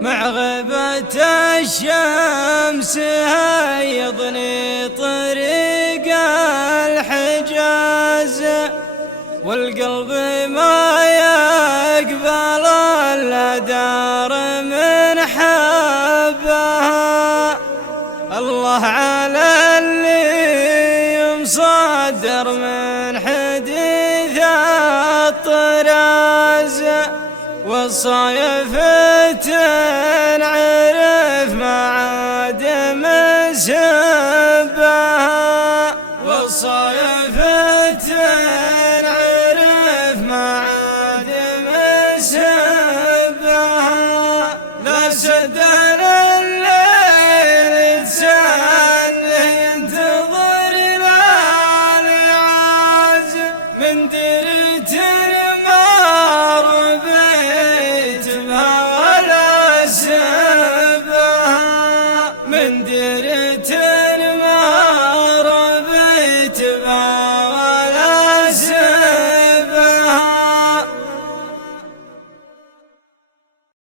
مع غيبة الشمس هيضني طريق الحجاز، والقلب ما يقبل إلا دار من حبها. الله على اللي مصدر من حديث الطراز، والصايف تنعرف مع